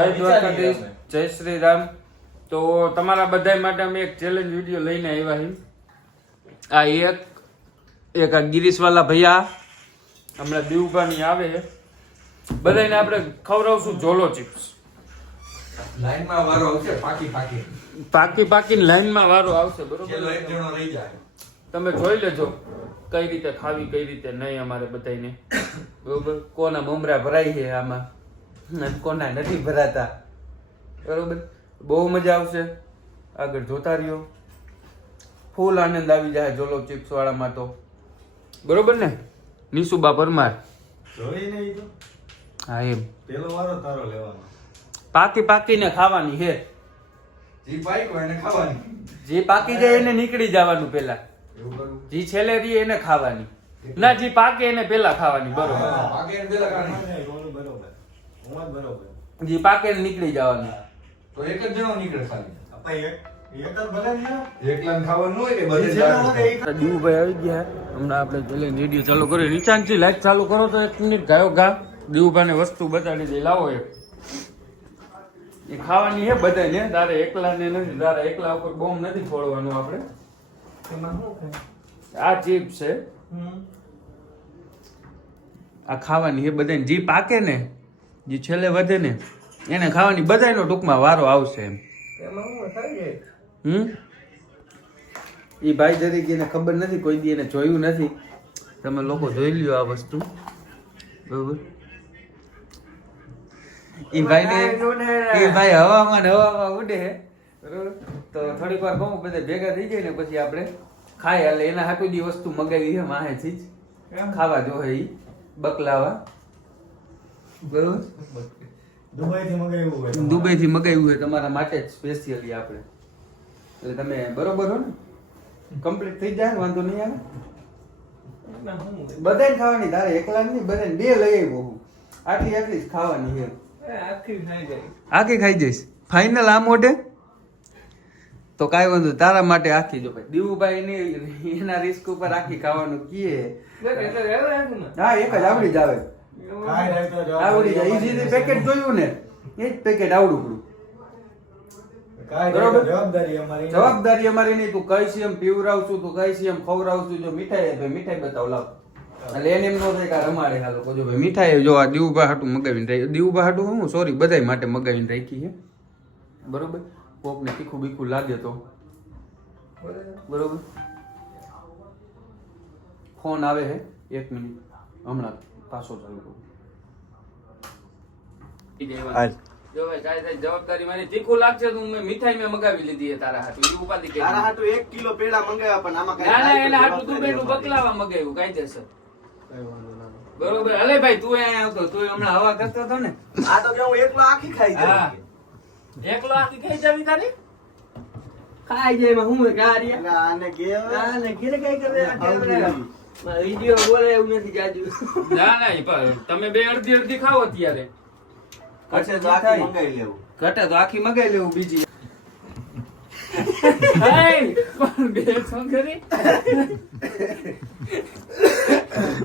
જય દ્વારકાધીશ, જય શ્રી રામ. તો તમારા બધા માટે અમે એક ચેલેન્જ વિડીયો લઈને આવ્યા છીએ. આ આ ગિરીશવાલા ભૈયા હમણાં દીવભાની આવે બધાને આપણે ખવડાવશું જોલો ચિપ્સ. લાઈનમાં વારો આવશે, પાકીને લાઈનમાં વારો આવશે. બરોબર, એક જણો રહી જાય. તમે જોઈ લેજો કઈ રીતે ખાવી કઈ રીતે નહીં. અમારે બધાને બરોબર, કોના મમરા ભરાય છે આમાં અને કોના નથી ભરાતા. બરોબર, બહુ મજા આવશે. આગળ જોતા રહ્યો, ફૂલ આનંદ આવી જાય જોલો ચિપ્સ વાળામાં તો. બરોબર ને નિશુબા પરમાર? જોઈ નહીં તો હા, એમ પેલો વારો તારો લેવાનો. પાકીને ખાવાની હે. જી પાઈ એને ખાવાની. જે પાકી જાય એને નીકળી જવાનું પેલા. એવું કરવું. જે છેલ્લે રહી એને ખાવાની ના, જે પાકે એને પેલા ખાવાની. બરોબર, પાકે એને પેલા ખાવાની. નહીં, બરોબર. હું જ બરોબર. જે પાકે એને નીકળી જવાનું. તો એક જ જણો નીકળે ખાલી. આપા એક જ ભલે ને. એકલાને ખાવાનું હોય કે બધે જાય. દીવુભાઈ આવી ગયા. હમણાં આપણે ચેલેન્જ વિડીયો ચાલુ કર્યો. નીચાણથી લાઈટ ચાલુ કરો તો 1 મિનિટ ગાયો ગા દીવુભાઈને વસ્તુ બતાડી દે. લાવો એક. એ ખાવાની હે બધાને, તારે એકલાને નથી. તારે એકલા ઉપર બોમ્બ નથી છોડવાનું આપણે. એમાં શું છે? આ ચિપ્સ છે, આ ખાવાની હે બધાને. જે પાકે ને, જે છેલ્લે વધે ને એને ખાવાની. બધાનો ટૂંકમાં વારો આવશે એમ. એમાં શું થાય? એ ભાઈ તરીકે એને ખબર નથી, કોઈ દી એને જોયું નથી. તમે લોકો જોઈ લ્યો આ વસ્તુ. બરોબર, એ ભાઈ હવામાં ઉડે છે. બરોબર, તો થોડીક વાર કહું બધા ભેગા થઈ જાય ને પછી આપણે ખાય. એટલે એના હાટું જે વસ્તુ મગાવી છે માહેથી જ ખાવા જો એ બકલાવા. બરોબર, દુબઈથી મંગાવ્યું હોય. દુબઈથી મગાવ્યું હોય તમારા માટે જ સ્પેશિયલી આપણે. એટલે તમે બરોબર હો ને? કમ્પ્લીટ થઈ જાય ને, વાંધો નહીં આવે. એમાં શું? બધાને ખાવાની, તારે એકલા નહીં, બધાને 2 લઈ આવ્યો હું. આટલી જ ખાવાની છે. આખી ખાઈ જાય. આખી ખાઈ જઈશ ફાઇનલ આ મોઢે તો કાંઈ વાંધો. તારા માટે આખી જો ભાઈ દીવુભાઈ ની એના રિસ્ક ઉપર આખી ખાવાનું કીએ. હા, એક જ આવડી જ આવે. કાંઈ નહીં તો જવાબ આવડી જાય. ઈઝી પેકેટ જોયું ને, એ જ પેકેટ આવડું પડું. કાંઈ બરોબર. નહીં તો જવાબદારી અમારી. જવાબદારી અમારી નહીં. તું કઈ એમ પીવરાવશું, તું કઈ એમ ખવડાવશું. જો મીઠાઈ ભાઈ મીઠાઈ બતાવ લાવ. એટલે એને એમ ન થાય કે રમાડે આ લોકો. જો ભાઈ મીઠાઈ જો આ દીવુભા હાટું મગાવીને રાખી. દીવુભા હાટું હું સોરી બધાય માટે મગાવીને રાખી છે. બરોબર, કોકને તીખું બીખું લાગે તો. બરોબર, ફોન આવે છે 1 મિનિટ, હમણાં પાછો ચાલુ કરું. જો ભાઈ કાંઈ થાય જવાબદારી મારી. તીખું લાગશે તો મેં મીઠાઈ મેં મગાવી લીધી છે તારા હાટું. એ ઉપાધિ કરી. તારા હાટુ 1 કિલો પેડા મંગાવ્યા પણ આમાં ના ના, એને હાટું દુબઈનું બકલાવા મગાવ્યું. કાયદેસર. કાંઈ વાંધો ના. બરોબર. અલે ભાઈ તું અહીંયા આવતો, તું હમણાં હવા કરતો હતો ને. આ તો કે હું એકલો આખી ખાઈ હા, જાય. એકલો આખી ખાઈ જાવી તારી. ખાઈ જાય એમાં હું ગાડીયા આને ઘેર કઈ કરે આ વિડિયો બોલે એવું નથી જાજુ. ના ના, તમે બે અડધી અડધી ખાઓ ત્યારે. કશે તો આખી મંગાવી લેવું. ઘટે તો આખી મગાઈ લેવું બીજી. પણ બે છોકરી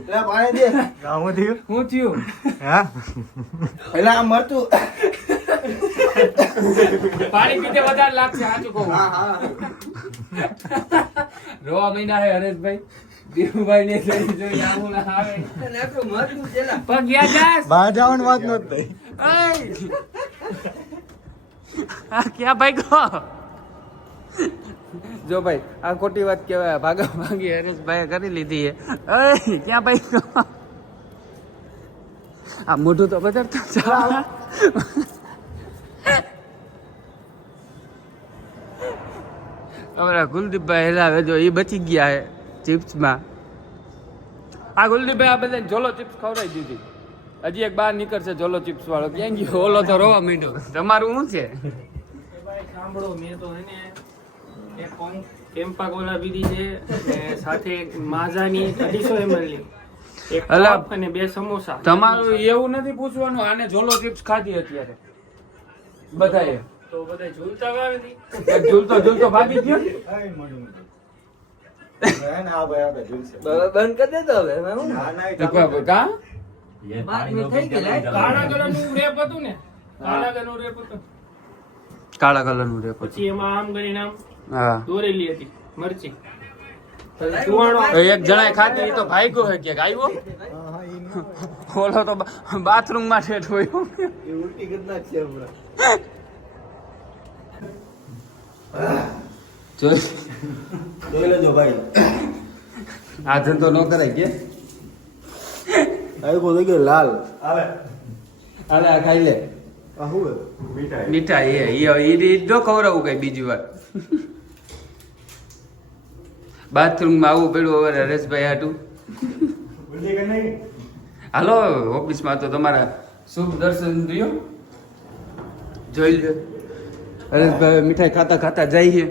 લે પાણી દે. ગામો થયું? હું થયું? હા. પેલા આમ મરતું. પાણી પીતે વધારે લાગશે, સાચું કહું. હા હા. રોવા મહિના હે હરેશભાઈ. દીવુભાઈ ને જોઈ આવું ના આવે. નાખું મરતું ચેલા. પણ ગયા જાસ. બહાર જવાની વાત નહોતી. આ ક્યાં ભાઈ ગો? જો ભાઈ આ ખોટી વાત કહેવાય. ભાગા ભાગી હરેશભાઈ કરી લીધી છે. ક્યાં ભાઈ ગો? આ મોઢું તો બધારતું ચાલે. અમારા કુલદીપભાઈ હેલાવે જો એ બચી ગયા છે ચિપ્સમાં. આ કુલદીપભાઈ આ બધા જોલો ચિપ્સ ખવડાવી દીધી. હજી એક બહાર નીકળશે જોલો ચિપ્સ વાળો. ક્યાં ગયો? ઓલો તો રોવા માંડ્યો. તમારું શું છે? ભાઈ સાંભળો, મેં તો એને એક કેમ્પા કોલા પીધી છે અને સાથે માઝાની 250 ml ની એક અલા, કપ અને 2 સમોસા. તમારું એવું નથી પૂછવાનું. આને જોલો ચિપ્સ ખાધી અત્યારે બધાએ. તો બધા ઝૂલતા આવે છે. ઝૂલતો ઝૂલતો ભાગી ગયો. કાંઈ મળ્યું નથી. એને આ ભાઈ આપણે ઝૂલશે. બંધ કરી દે તો હવે હું ના ના, એ કા વાત મેં થઈ ગઈ લે. કાળા કલરનું રેપ હતું ને કાળા કલરનું રેપ હતું. કાળા કલરનું રેપ હતું. પછી એમાં આમ કરીને આમ હા દોરેલી હતી મરચી. સુવાણો એક જણાએ ખાધી ઈ તો ભાગ્યો હે કે આવ્યો ઓલો તો બાથરૂમ માં ઠેઠ હોય એ ઉલટી કરી નાખશે હમણાં. જોઈ લેજો ભાઈ. આ ધંધો ન કરાય કે આખો થઈ ગયો લાલ. આવે હાલે આ ખાઈ લે આ શું હે? મીઠાઈ. મીઠાઈ એ જો ખવડાવું કઈ બીજી વાર બાથરૂમ માં આવું પડ્યું હવે હરેશભાઈ હાટું ઉલટી કરી નાખી? હાલો ઓફિસમાં તો તમારા શુભ દર્શન રહ્યો જોઈ લો હરેશભાઈ મીઠાઈ ખાતા ખાતા જઈએ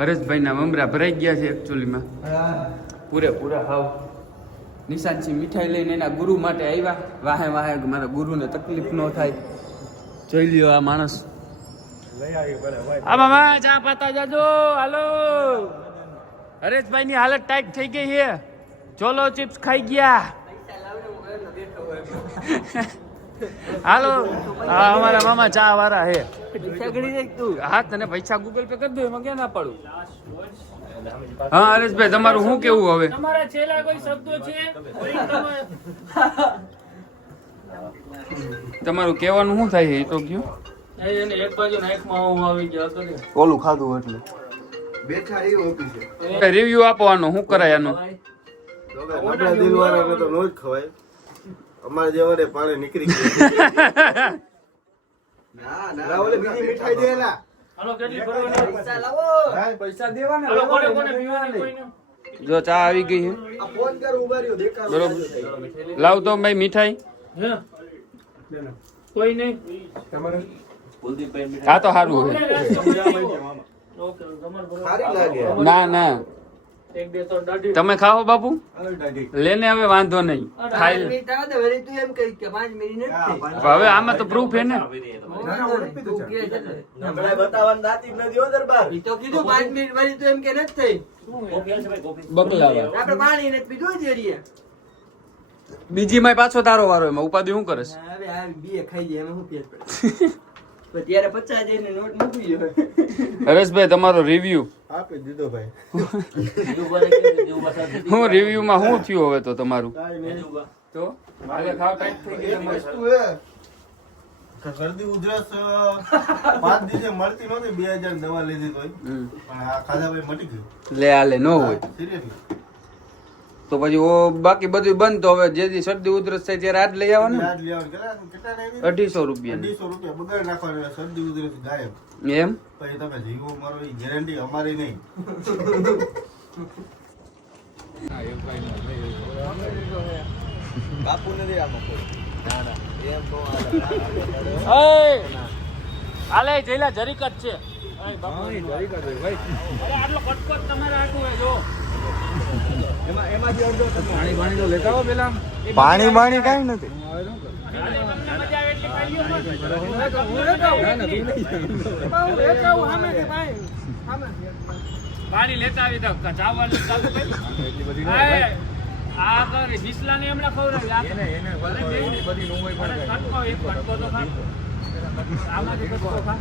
હરેશભાઈના મમરા ભરાઈ ગયા છે એકચ્યુઅલીમાં પૂરેપૂરા હાવ નિશાંતસિંહ મીઠાઈ લઈને એના ગુરુ માટે આવ્યા વાહે વાહે મારા ગુરુને તકલીફ ન થાય જોઈ લ્યો આ માણસ લઈ આવી ભલે ભાઈ. આ મામા ચા પાતા જાજો હાલો હરેશભાઈની હાલત ટાઈટ થઈ ગઈ છે ચોલો ચિપ્સ ખાઈ ગયા હાલો હા અમારા મામા ચા વાળા હે હા તને પૈસા ગૂગલ પે કરી દો એમાં ક્યાં ના પાડું હા હરેશભાઈ તમારું શું કેવું હવે તમારા છેલ્લા કોઈ શબ્દો છે તમારું કહેવાનું શું થાય એ તો કયો એને એક બાજુ નાકમાં હું આવી ગયો હતો ને ઓલું ખાધું એટલે બેઠા એ ઓફિસે. રિવ્યુ આપવાનો શું કરાય આનો આપણા દિલવાળાને તો નો જ ખવાય. અમારે જેવાને પાણી નીકળી ગયું. ના ઓલે બીજી મીઠાઈ દે એલા. હાલો કેટલી ભરવાની પૈસા દેવાના હાલો કોને કોને પીવાની કોઈને જો ચા આવી ગઈ છે આ ફોન કર ઉભા રહ્યો દેખાડો. બરોબર લાવ તો ભાઈ મીઠાઈ હે કોઈ નહીં આ તો સારું છે ઓકે તમાર સારી લાગે. ના ના એક બે તો દાઢી તમે ખાઓ બાપુ હવે દાદી. લેને હવે વાંધો નહીં ખાઈ લે. હવે આમાં તો પ્રૂફ હે ને હમણાં બતાવવાનું દાતી જ નથી હો દરબાર. બકલાવા બીજી માં પાછો તારો વારો એમાં ઉપાધિ શું કરે ત્યારે 50 જઈને નોટ મૂકી ગયો હરેશભાઈ તમારો રિવ્યુ આપી દીધો ભાઈ. હું રિવ્યુ માં શું થયું હવે તો તમારું કાંઈ નહીં. તો હાલે ખાવ ટાઈટ થઈ ગઈ એક તમારી. વસ્તુ હે કે શરદી ઉધરસ 5 દિવસે મળતી નહોતી. 2000 દવા લીધી તોય હમ. પણ આ ખાધા પછી મટી ગયું. લે હાલે ન હોય સિરિયસલી. તો પછી ઓ બાકી બધું બંધ તો હવે જે દી શરદી ઉધરસ થાય ત્યારે આજ લઈ આવવાનું યાદ લેવાનું. કેટલા નહીં? 250 રૂપિયા 250 રૂપિયા બગાડ નાખવાના. શરદી ઉધરસ ગાયબ. એમ પછી તમે જીવો મારો એ ગેરંટી અમારી નહીં. બાપુ નથી આમાં કોઈ. ના ના એમ નો હાલે જઈલા જરીક જ છે અરે આટલો કટકો જ તમારે આટલું હે જો પાણી બાણી કઈ નથી. તમને મજા આવે એટલી ખાઈ લ્યો હું રેકાવું સામેથી ભાઈ પાણી લેતા આવી દો ચાવવાનું ચાલુ કરી આ કરે બિસ્લાને હમણાં ખવડાવી એને ભલે બધી નો હોય પણ કટકો એક કટકો તો ખા આમાંથી કટકો ખા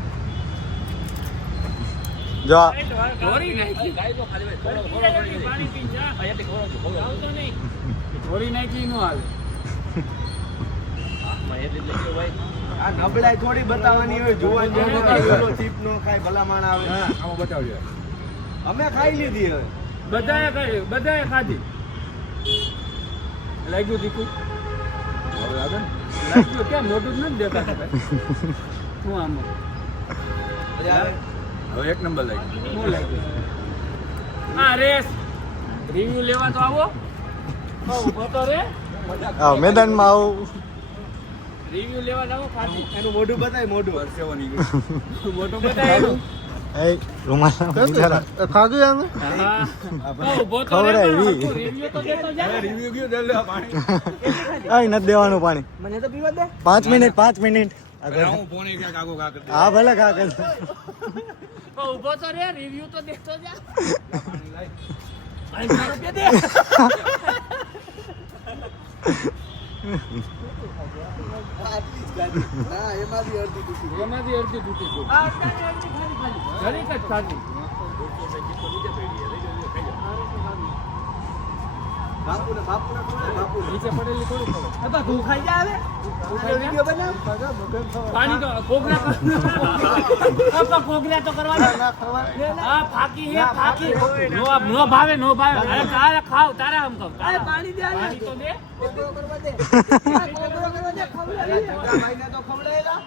જો ધોરી નાખી પાણી પી જા આવતો નહીં ધોરી નાખી નો આવે આ નબળાઈ થોડી બતાવવાની હોય. જોવાનું જેવું નથી. ચીપ નો ખાય ભલા માણ આવે. આમાં બતાવજો. અમે ખાઈ લીધી હવે. બધાએ ખાધી લાગ્યું તીખું લાગ્યું ક્યાં મોટું જ નથી દેખાતું ભાઈ શું આમાં હવે એક નંબર લાગી. શું લાગ્યું હા રેસ રિવ્યુ લેવા તો આવો ઉભો તો રે મેદાનમાં આવું. રિવ્યુ લેવા જાવ ખાધી એનું મોઢું બતાય. મોઢું મોટો બતાય એનું ખાધું એમ. હા ઉભો તો રે રિવ્યુ તો દેતો જા નથી દેવાનું પાણી. મને તો પીવા દે 5 મિનિટ. હા ભલે ખા કર. ઉભો તો રે રિવ્યુ તો દેતો જા એમાંથી અડધી તૂટી ગઈ. આ અત્યારે અડધી ખાલી. જરીક જ ખાધી. નીચે પડેલી થોડી ખબર. તું ખાઈ જા હવે વિડિયો બનાવ પાણી તો કોગરા કોગરા તો કરવાના. હા ફાકી હે ફાકી. નો ભાવે અરે તારે ખાવ તારે આમ ખાવ. પાણી દે પાણી તો દે. કોકરો કરવા દે કોકરો કરવા દે ખવડાવી ભાઈને તો ખવડાવેલા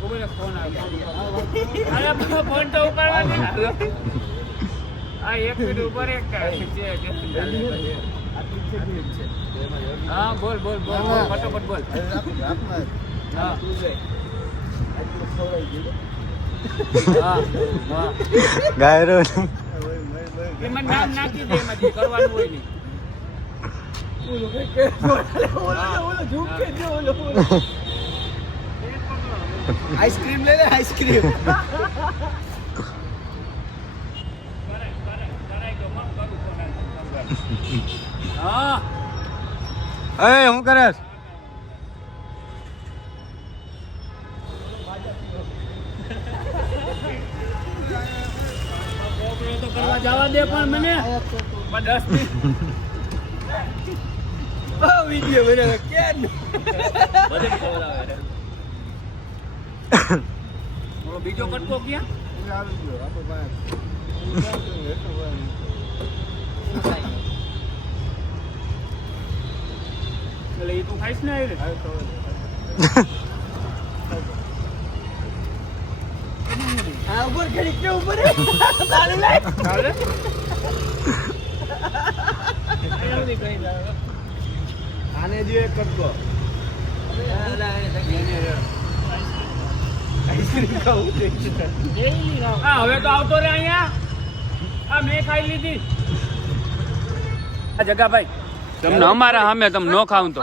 કોઈને ફોન આવ્યો. અરે ફોન તો ઉપાડવા દે. આ એક મિનિટ ઉપર એક છે. હા બોલ ફટાફટ બોલ. હા ગાયરો એમાં નામ નાખી દે એમાંથી કરવાનું હોય નહીં. આઈસ્ક્રીમ લે આઈસ્ક્રીમ. હા એ હું કરે તો કરવા જવા દે પણ મને 10 થી વિડિયો બનાવે કેમ બીજો કટકો ક્યાં? એટલે એ તું ખાઈશ ને આવી આ ઉપર ઘડી કે ઉપર તાળી લાય ચાલે આને જો એક કટકો આઈસ્ક્રીમ ખાવું છે. હા હવે તો આવતો રે અહીંયા. આ મેં ખાઈ લીધી. આ જગાભાઈ તમને અમારા સામે તમે નો ખાવ તો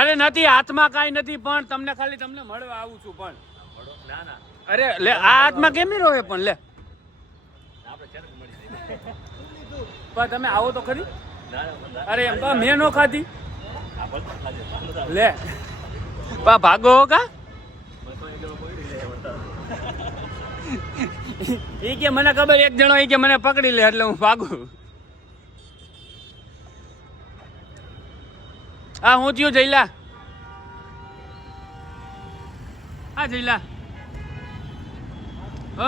અરે નથી હાથમાં કાંઈ નથી પણ તમને ખાલી તમને મળવા આવું છું પણ અરે લે આ હાથમાં કેમ રહો પણ લે પણ તમે આવો તો ખરી. અરે એમ તો મેં નો ખાધી લે પા ભાગો કા એ કે મને ખબર એક જણો એ કે મને પકડી લે એટલે હું ભાગું. હા હું થયું જઈલા. હા જઈલા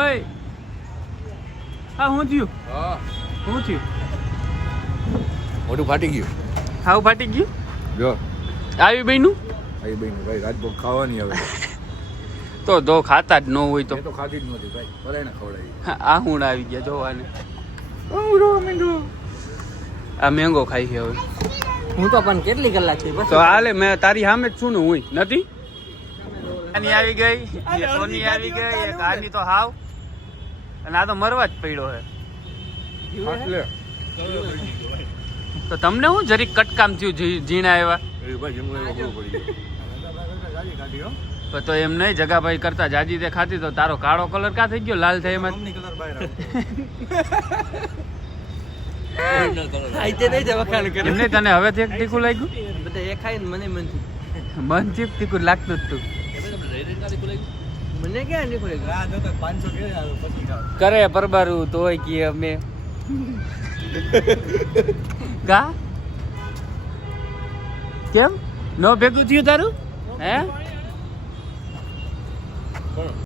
ઓય હા હું થયું હું થયું મોઢું ફાટી ગયું. ખાવું ફાટી ગયું જો આવી બહેનું ભાઈ બહેન ભાઈ રાજભોગ ખાવાની હવે તો ખાતા જ ન હોય તો એ તો ખાધી જ નહોતી ભાઈ બધાને ખવડાવી. આ હું આવી ગયા જોવાને આ મેંગો ખાઈ છે હવે હું તો પણ કેટલી કલાક થઈ બસ તો હાલે મેં તારી સામે જ છું ને હું નથી. આની આવી ગઈ એક ઓની આવી ગઈ એક આની તો હાવ અને આ તો મરવા જ પડ્યો છે. એટલે તો તમને હું જરીક કટકામ થયું જીણા એવા ભાઈ જમવા પડી ગયો. તો એમ નહીં જગાભાઈ કરતા જાજી તે ખાતી તો તારો કાળો કલર કા થઈ ગયો લાલ થાય એમાં આઈતે નહીં જ વખાણ કરે એમને તને હવે એક તીખું લાગ્યું બધા એ ખાઈ ને મને મન થયું મન ચીપ તીખું લાગતું જ તું મને ક્યાં નીકળે કરે પરબારું તોય કે અમે ગા કેમ નો ભેગું થયું તારું હે